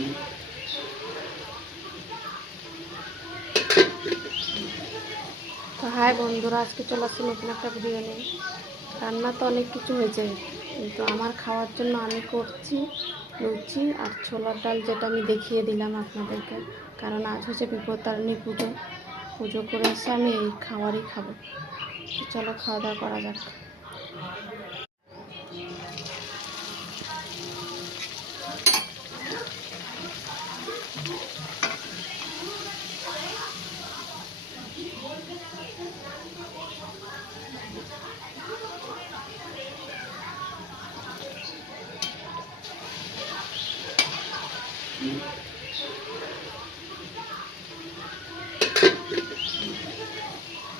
তো হাই বন্ধুরা, আজকে চলে আসছি নতুন একটা ভিডিও নিয়ে। রান্না তো অনেক কিছু হয়েছে, কিন্তু আমার খাওয়ার জন্য আমি করছি লুচি আর ছোলার ডাল, যেটা আমি দেখিয়ে দিলাম আপনাদেরকে। কারণ আজ হচ্ছে বিপত্তারিণী পুজো। পুজো করে এসে আমি এই খাবারই খাবো। তো চলো খাওয়া দাওয়া করা যাক।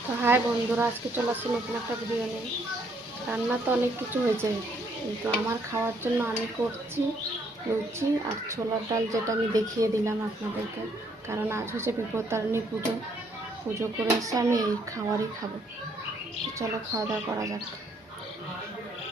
তো হাই বন্ধুরা, আজকে চলে আসছি নতুন একটা ভিডিও নিয়ে। রান্না তো অনেক কিছু হয়েছে, কিন্তু আমার খাওয়ার জন্য আমি করছি লুচি আর ছোলার ডাল, যেটা আমি দেখিয়ে দিলাম আপনাদেরকে। কারণ আজ হচ্ছে বিপত্তারিণী পুজো। পুজো করে এসে আমি এই খাবারই খাবো। তো চলো খাওয়া দাওয়া করা যাক।